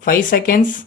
5 seconds.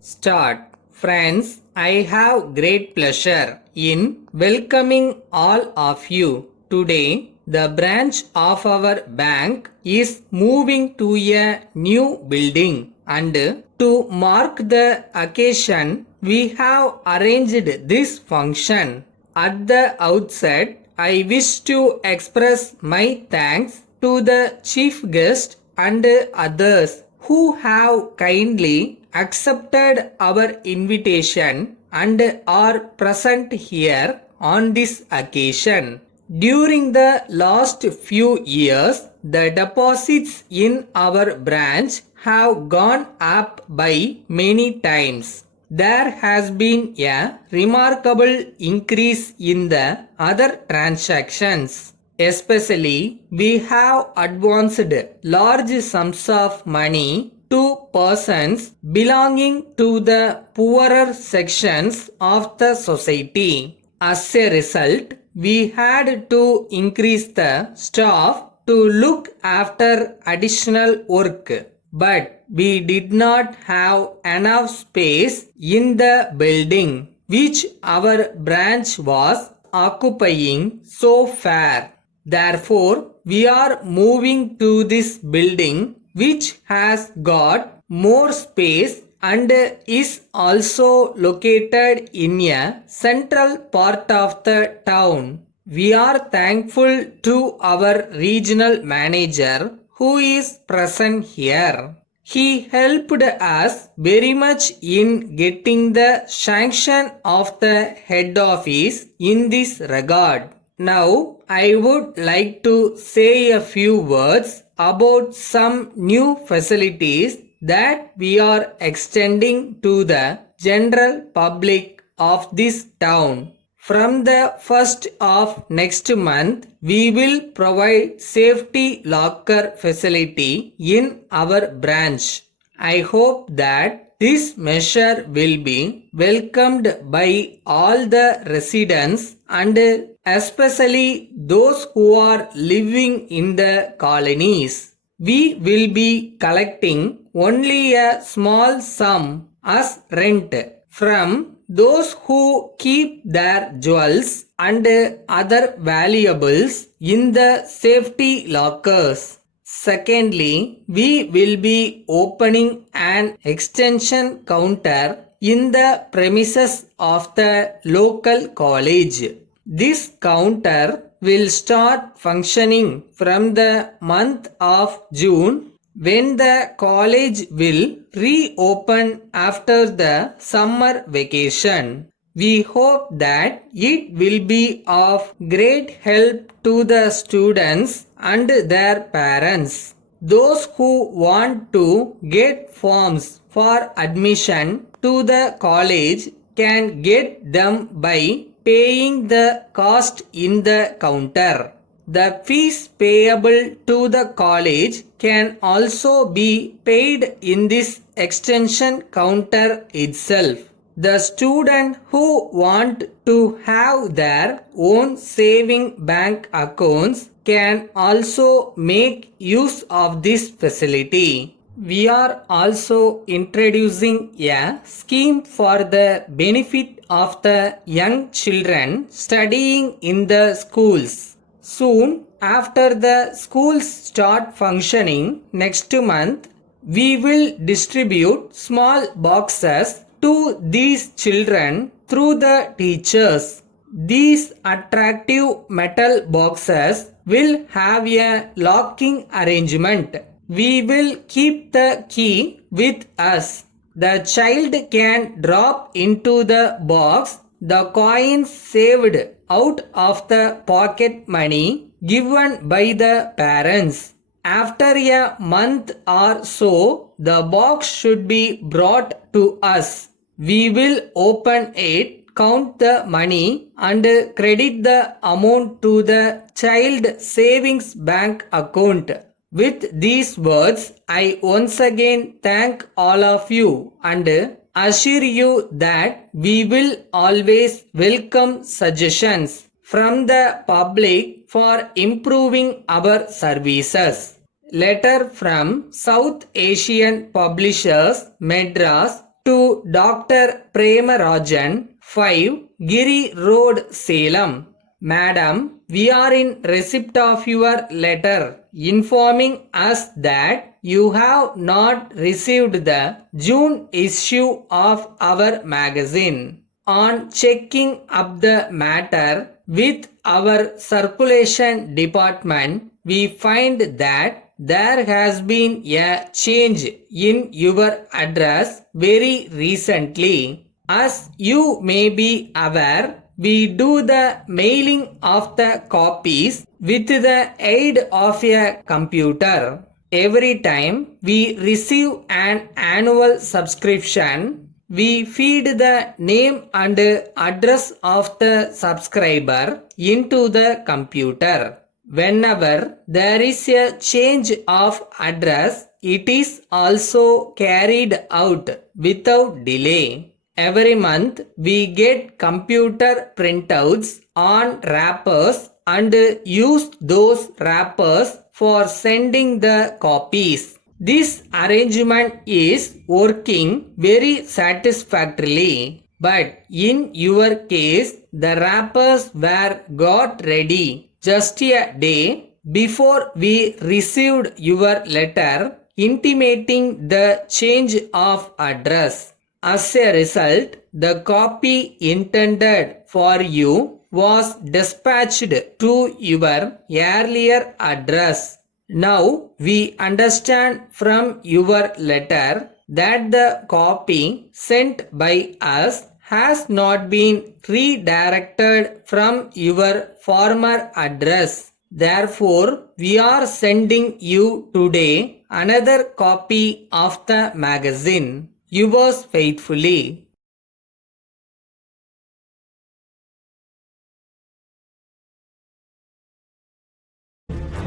Start. Friends, I have great pleasure in welcoming all of you. Today, the branch of our bank is moving to a new building, and to mark the occasion, we have arranged this function. At the outset, I wish to express my thanks to the chief guest and others who have kindly accepted our invitation and are present here on this occasion. During the last few years, the deposits in our branch have gone up by many times. There has been a remarkable increase in the other transactions. Especially, we have advanced large sums of money to persons belonging to the poorer sections of the society. As a result, we had to increase the staff to look after additional work. But we did not have enough space in the building which our branch was occupying so far. Therefore, we are moving to this building which has got more space and is also located in a central part of the town. We are thankful to our regional manager who is present here. He helped us very much in getting the sanction of the head office in this regard. Now, I would like to say a few words about some new facilities that we are extending to the general public of this town. From the 1st of next month, we will provide safety locker facility in our branch. I hope that this measure will be welcomed by all the residents and especially those who are living in the colonies. We will be collecting only a small sum as rent from those who keep their jewels and other valuables in the safety lockers. Secondly, we will be opening an extension counter in the premises of the local college. This counter will start functioning from the month of June when the college will reopen after the summer vacation. We hope that it will be of great help to the students and their parents. Those who want to get forms for admission to the college can get them by paying the cost in the counter. The fees payable to the college can also be paid in this extension counter itself. The student who want to have their own saving bank accounts can also make use of this facility. We are also introducing a scheme for the benefit of the young children studying in the schools. Soon after the schools start functioning next month, we will distribute small boxes to these children through the teachers. These attractive metal boxes will have a locking arrangement. We will keep the key with us. The child can drop into the box the coins saved out of the pocket money given by the parents. After a month or so, the box should be brought to us. We will open it, count the money and credit the amount to the child savings bank account. With these words, I once again thank all of you and assure you that we will always welcome suggestions from the public for improving our services. letter from South Asian Publishers, Madras to Dr. Premarajan, 5 Giri Road, Salem. Madam, we are in receipt of your letter informing us that you have not received the June issue of our magazine. On checking up the matter with our circulation department, we find that there has been a change in your address very recently. As you may be aware, we do the mailing of the copies with the aid of a computer. Every time we receive an annual subscription, we feed the name and address of the subscriber into the computer. Whenever there is a change of address, it is also carried out without delay. Every month we get computer printouts on wrappers and use those wrappers for sending the copies. This arrangement is working very satisfactorily, but in your case the wrappers were got ready just a day before we received your letter intimating the change of address. As a result, the copy intended for you was dispatched to your earlier address. Now we understand from your letter that the copy sent by us has not been redirected from your former address. Therefore, we are sending you today another copy of the magazine. Yours faithfully.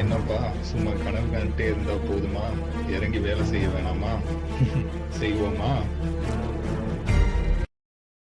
என்னப்பா சும்மா கனவு கண்டுட்டே இருந்தா போதுமா? இறங்கி வேலை செய்ய வேணாமா? செய்வோமா?